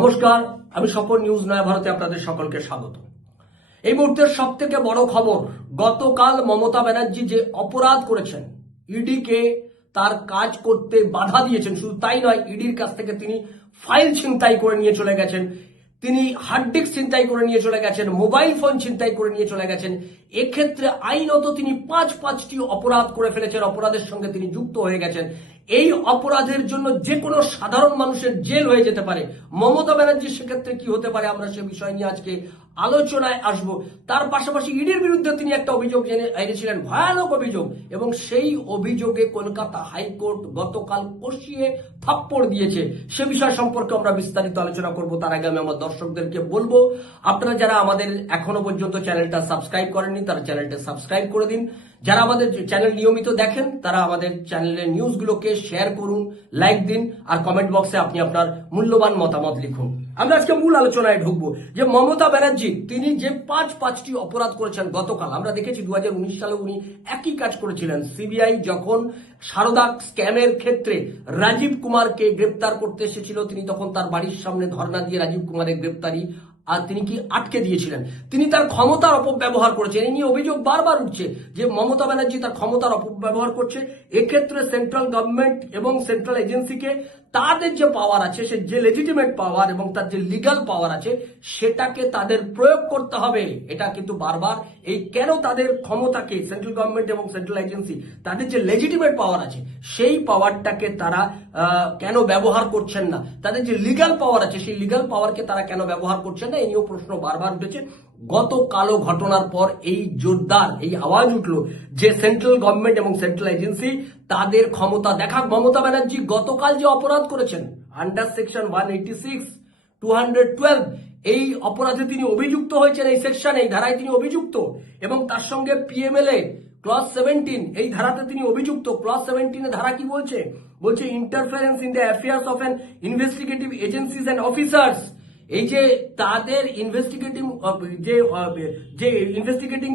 নমস্কার, আমি স্বপন নিউজ নয়া ভারতে আপনাদের সকলকে স্বাগত। এই মুহূর্তের সব থেকে বড় খবর, গতকাল মমতা ব্যানার্জি যে অপরাধ করেছেন, ইডিকে তার কাজ করতে বাধা দিয়েছেন। শুধু তাই নয়, ইডির কাছ থেকে তিনি ফাইল ছিনতাই করে নিয়ে চলে গেছেন, তিনি হার্ড ডিস্ক ছিনতাই করে নিয়ে চলে গেছেন, মোবাইল ফোন ছিনতাই করে নিয়ে চলে গেছেন। এক্ষেত্রে আইনত তিনি পাঁচটি অপরাধ করে ফেলেছেন, অপরাধের সঙ্গে তিনি যুক্ত হয়ে গেছেন। এই অপরাধের জন্য যে কোনো সাধারণ মানুষের জেল হয়ে যেতে পারে। মমতা ব্যানার্জির সেক্ষেত্রে কি হতে পারে, আমরা সে বিষয় নিয়ে আজকে আলোচনায় আসব। তার পাশাপাশি ইডির বিরুদ্ধে তিনি একটা অভিযোগ এনেছিলেন, ভয়ানক অভিযোগ, এবং সেই অভিযোগে কলকাতা হাইকোর্ট গতকাল কষিয়ে থাপ্পড় দিয়েছে। সে বিষয় সম্পর্কে আমরা বিস্তারিত আলোচনা করব। তার আগে আমি আমার দর্শকদেরকে বলবো, আপনারা যারা আমাদের এখনো পর্যন্ত চ্যানেলটা সাবস্ক্রাইব করেননি তারা চ্যানেলটা সাবস্ক্রাইব করে দিন। যারা আমাদের চ্যানেল নিয়মিত দেখেন তারা আমাদের চ্যানেলের নিউজগুলোকে শেয়ার করুন, লাইক দিন, আর কমেন্ট বক্সে আপনি আপনার মূল্যবান মতামত লিখুন। আমরা আজকে মূল আলোচনায় ঢুকবো যে মমতা ব্যানার্জি তিনি যে পাঁচটি অপরাধ করেছেন। গতকাল আমরা দেখেছি 2019 সালে উনি একই কাজ করেছিলেন। সিবিআই যখন সারদা স্ক্যামের ক্ষেত্রে রাজীব কুমারকে গ্রেপ্তার করতে এসেছিল, তিনি তখন তার বাড়ির সামনে ধর্ণা দিয়ে রাজীব কুমারের গ্রেপ্তারি আর তিনি কি আটকে দিয়েছিলেন। তিনি তার ক্ষমতার অপব্যবহার করেছেন। এই নিয়ে অভিযোগ বারবার উঠছে যে মমতা ব্যানার্জি তার ক্ষমতার অপব্যবহার করছে। এক্ষেত্রে সেন্ট্রাল গভর্নমেন্ট এবং সেন্ট্রাল এজেন্সিকে তাদের যে পাওয়ার আছে, সে যে লেজিটিমেট পাওয়ার এবং তার যে লিগাল পাওয়ার আছে, সেটাকে তাদের প্রয়োগ করতে হবে। এটা কিন্তু বারবার এই কেন তাদের ক্ষমতাকে, সেন্ট্রাল গভর্নমেন্ট এবং সেন্ট্রাল এজেন্সি তাদের যে লেজিটিমেট পাওয়ার আছে সেই পাওয়ারটাকে তারা কেন ব্যবহার করছেন না, তাদের যে লিগাল পাওয়ার আছে সেই লিগাল পাওয়ারকে তারা কেন ব্যবহার করছেন না, এই নিয়েও প্রশ্ন বারবার উঠেছে। গতকালও ঘটনার পর এই জোরদার এই আওয়াজ উঠলো যে সেন্ট্রাল গভর্নমেন্ট এবং সেন্ট্রাল এজেন্সি তাদের ক্ষমতা দেখাক। মমতা ব্যানার্জি গতকাল যে অপরাধ করেছেন, আন্ডার সেকশন 186, 212, এই অপরাধে তিনি অভিযুক্ত হয়েছেন। এই সেকশন, এই ধারায় তিনি অভিযুক্ত, এবং তার সঙ্গে পিএমএলএ ক্লজ 17 এই ধারাতে তিনি অভিযুক্ত। ক্লজ 17 এর ধারা কি বলছে? বলছে interference in the affairs of an investigative agencies and officers. এই যে তাদের ইনভেস্টিগেটিং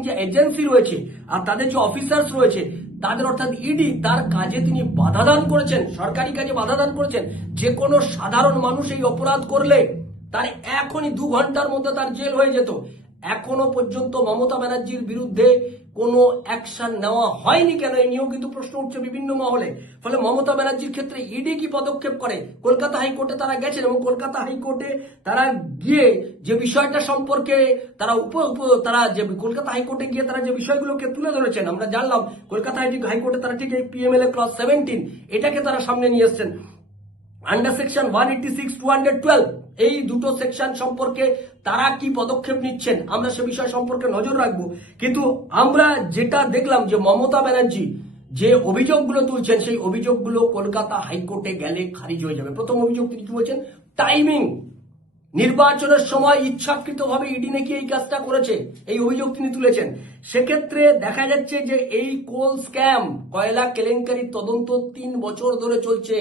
যে এজেন্সি রয়েছে আর তাদের যে অফিসার্স রয়েছে, তাদের অর্থাৎ ইডি, তার কাজে তিনি বাধাদান করেছেন, সরকারি কাজে বাধাদান করেছেন। যে কোনো সাধারণ মানুষ এই অপরাধ করলে তার এখনই 2 ঘন্টার মধ্যে তার জেল হয়ে যেত। এখনো পর্যন্ত মমতা ব্যানার্জির বিরুদ্ধে কোনো অ্যাকশন নেওয়া হয়নি কেন, এই নিয়েও কিন্তু প্রশ্ন উঠছে বিভিন্ন মহলে। ফলে মমতা ব্যানার্জির ক্ষেত্রে ইডি কি পদক্ষেপ করে? কলকাতা হাইকোর্টে তারা গেছেন এবং কলকাতা হাইকোর্টে তারা গিয়ে যে বিষয়টা সম্পর্কে তারা যে কলকাতা হাইকোর্টে গিয়ে তারা যে বিষয়গুলোকে তুলে ধরেছেন, আমরা জানলাম কলকাতা হাইকোর্টে তারা ঠিক এই পিএমএলএ ক্লজ 17 এটাকে তারা সামনে নিয়ে এসছেন। আন্ডার সেকশন 186, 212 এই দুটো সেকশন সম্পর্কে তারা কি পদক্ষেপ নিচ্ছেন, আমরা সে বিষয় সম্পর্কে নজর রাখবো। কিন্তু আমরা যেটা দেখলাম যে মমতা ব্যানার্জি যে অভিযোগগুলো তুলছেন, সেই অভিযোগগুলো কলকাতা হাইকোর্টে গেলে খারিজ হয়ে যাবে। প্রথম অভিযোগ তিনি কি বলছেন? টাইমিং, নির্বাচনের সময় ইচ্ছাকৃতভাবে ইডি নাকি এই কাজটা করেছে, এই অভিযোগ তিনি তুলেছেন। সেক্ষেত্রে দেখা যাচ্ছে যে এই কোল স্ক্যাম, কয়লা কেলেঙ্কারির তদন্ত 3 বছর ধরে চলছে।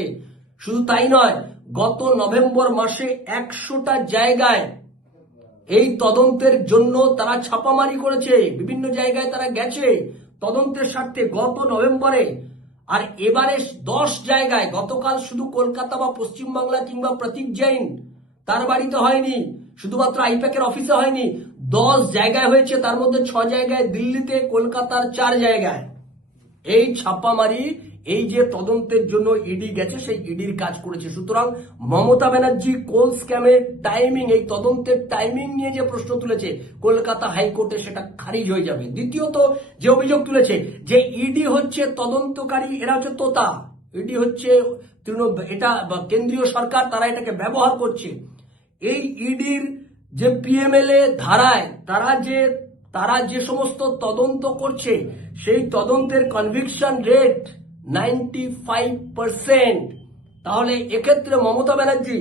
শুধু তাই নয়, গত নভেম্বর মাসে 100টা জায়গায় এই তদন্তের জন্য তারা ছাপামারি করেছে, বিভিন্ন জায়গায় তারা গেছে তদন্তের স্বার্থে গত নভেম্বরে। আর এবারে 10 জায়গায়, গতকাল শুধু কলকাতা বা পশ্চিমবাংলা কিংবা প্রতীক জৈন তার বাড়িতে হয়নি, শুধুমাত্র আইপ্যাকের অফিসে হয়নি, 10 জায়গায় হয়েছে। তার মধ্যে 6 জায়গায় দিল্লিতে, কলকাতার 4 জায়গায়। এই ছাপামারি, এই যে তদন্তের জন্য ইডি গেছে, সেই ইডির কাজ করেছে। সুতরাং মমতা ব্যানার্জি কোল স্ক্যামের টাইমিং, এই তদন্তের টাইমিং নিয়ে যে প্রশ্ন তুলেছে কলকাতা হাইকোর্টে, সেটা খারিজ হয়ে যাবে। দ্বিতীয়ত যে অভিযোগ তুলেছে যে ইডি হচ্ছে তদন্তকারী, এরা হচ্ছে তোতা, ইডি হচ্ছে এটা কেন্দ্রীয় সরকার, তারা এটাকে ব্যবহার করছে। এই ইডির যে পিএমএলএ ধারায় তারা যে সমস্ত তদন্ত করছে, সেই তদন্তের কনভিকশন রেট 95%। তাহলে এক্ষেত্রে মমতা ব্যানার্জি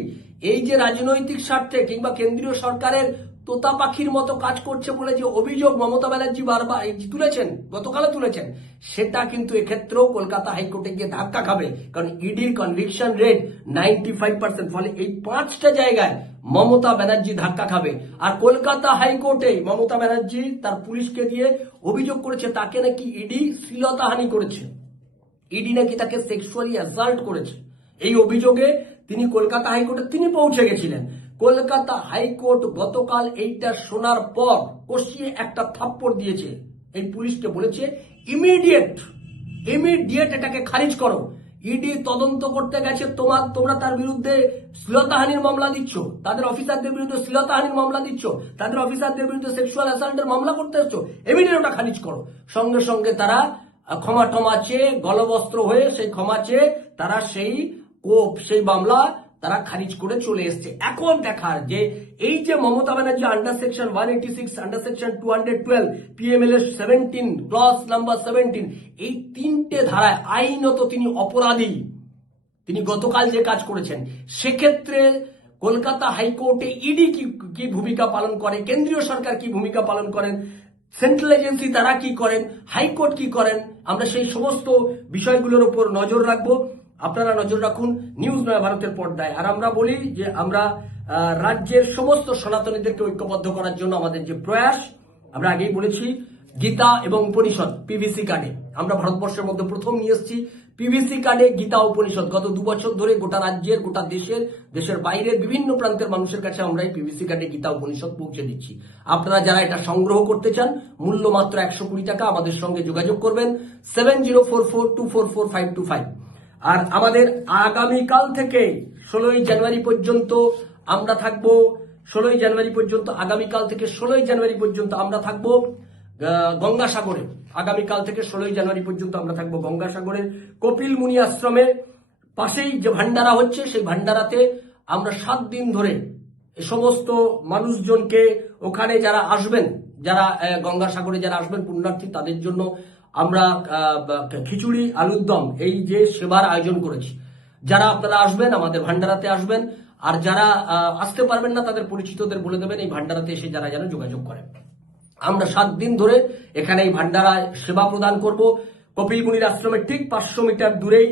এই যে রাজনৈতিক স্বার্থে কিংবা কেন্দ্রীয় সরকারের তোতা পাখির মতো কাজ করছে বলে যে অভিযোগ মমতা ব্যানার্জি বারবার তুলেছেন, গতকালও তুলেছেন, সেটা কিন্তু এক্ষেত্রেও কলকাতা হাইকোর্টে গিয়ে ধাক্কা খাবে। কারণ ইডির কনভিকশন রেট 95%। ফলে এই 5টা জায়গায় মমতা ব্যানার্জি ধাক্কা খাবে। আর কলকাতা হাইকোর্টে মমতা ব্যানার্জি তার পুলিশকে দিয়ে অভিযোগ করেছে তাকে নাকি ইডি শ্লীলতাহানি করেছে, ইডি নাকি তাকে সেক্সুয়ালি অ্যাসাল্ট করেছে। এই অভিযোগে তিনি কলকাতা হাইকোর্টে তিনি পৌঁছে গেছিলেন। কলকাতা হাইকোর্ট গতকাল এইটা শোনার পর কষিয়ে একটা থাপ্পড় দিয়েছে, এই পুলিশকে বলেছে ইমিডিয়েট এটাকে খারিজ করো। ইডি তদন্ত করতে গেছে, তোমরা তার বিরুদ্ধে শ্লীলতাহানির মামলা দিচ্ছ, তাদের অফিসারদের বিরুদ্ধে শ্লীলতাহানির মামলা দিচ্ছ, তাদের অফিসারদের বিরুদ্ধে সেক্সুয়াল অ্যাসাল্টের মামলা করতে এসছো, ইমিডিয়েট ওটা খারিজ করো। সঙ্গে সঙ্গে তারা ক্ষমা টমা চেয়ে গলবস্ত্র হয়ে সেই ক্ষমা চেয়ে তারা সেই মামলা তারা খারিজ করে চলে এসছে। এখন দেখার যে এই যে Mamata Banerjee under section 186, under section 212, PMLA 17 clause number 17, এই তিনটে ধারায় আইনত তিনি অপরাধী। তিনি গতকাল যে কাজ করেছেন, সেক্ষেত্রে কলকাতা হাইকোর্টে ইডি কি ভূমিকা পালন করে, কেন্দ্রীয় সরকার কি ভূমিকা পালন করেন, সেন্ট্রাল এজেন্সি তারা কি করেন, হাইকোর্ট কি করেন, আমরা সেই সমস্ত বিষয়গুলোর উপর নজর রাখবো। আপনারা নজর রাখুন নিউজ নয়া ভারতের পর্দায়। আর আমরা বলি যে আমরা রাজ্যের সমস্ত সনাতনীদেরকে ঐক্যবদ্ধ করার জন্য আমাদের যে প্রয়াস, আমরা আগেই বলেছি, গীতা এবং উপনিষদ পিভিসি কার্ডে আমরা ভারতবর্ষের মধ্যে প্রথম নিয়ে এসেছি। পিভিসি কার্ডে গীতা উপনিষদ গত 2 বছর ধরে গোটা রাজ্যের, গোটা দেশের বাইরের বিভিন্ন প্রান্তের মানুষের কাছে আমরা এই পিভিসি কার্ডে গীতা উপনিষদ পৌঁছে দিচ্ছি। আপনারা যারা এটা সংগ্রহ করতে চান, মূল্য মাত্র 120 টাকা, আমাদের সঙ্গে যোগাযোগ করবেন 7044244525। আর আমাদের আগামীকাল থেকে 16ই জানুয়ারি পর্যন্ত আমরা থাকবো, আগামীকাল থেকে 16ই জানুয়ারি পর্যন্ত আমরা থাকবো গঙ্গাসাগরে। আগামীকাল থেকে 16ই জানুয়ারি পর্যন্ত আমরা থাকবো গঙ্গাসাগরের কপিল মুনি আশ্রমের পাশেই যে ভান্ডারা হচ্ছে, সেই ভান্ডারাতে আমরা 7 দিন ধরে এই সমস্ত মানুষজনকে ওখানে যারা আসবেন, যারা গঙ্গাসাগরে যারা আসবেন পুণ্যার্থী, তাদের জন্য আমরা খিচুড়ি আলুর দম এই যে সেবার আয়োজন করেছি। যারা আপনারা আসবেন আমাদের ভান্ডারাতে আসবেন, আর যারা আসতে পারবেন না তাদের পরিচিতদের বলে দেবেন এই ভান্ডারাতে এসে যারা যেন যোগাযোগ করেন। আমরা 7 দিন ধরে এখানে এই ভান্ডারায় সেবা প্রদান করব। কপিল মুনির আশ্রমের ঠিক 500 মিটার দূরেই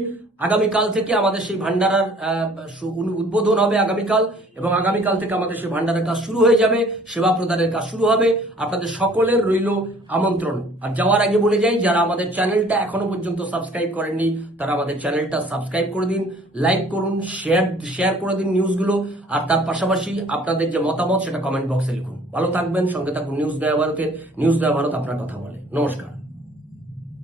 আগামীকাল থেকে আমাদের সেই ভান্ডারার উদ্বোধন হবে আগামীকাল, এবং আগামীকাল থেকে আমাদের সেই ভান্ডারের কাজ শুরু হয়ে যাবে, সেবা প্রদানের কাজ শুরু হবে। আপনাদের সকলের রইল আমন্ত্রণ। আর যাওয়ার আগে বলে যাই, যারা আমাদের চ্যানেলটা এখনো পর্যন্ত সাবস্ক্রাইব করেননি তারা আমাদের চ্যানেলটা সাবস্ক্রাইব করে দিন, লাইক করুন, শেয়ার করে দিন নিউজগুলো। আর তার পাশাপাশি আপনাদের যে মতামত সেটা কমেন্ট বক্সে লিখুন। ভালো থাকবেন, সঙ্গে থাকুন নিউজ নয়া ভারতের। নিউজ নয়া ভারত আপনার কথা বলে। নমস্কার।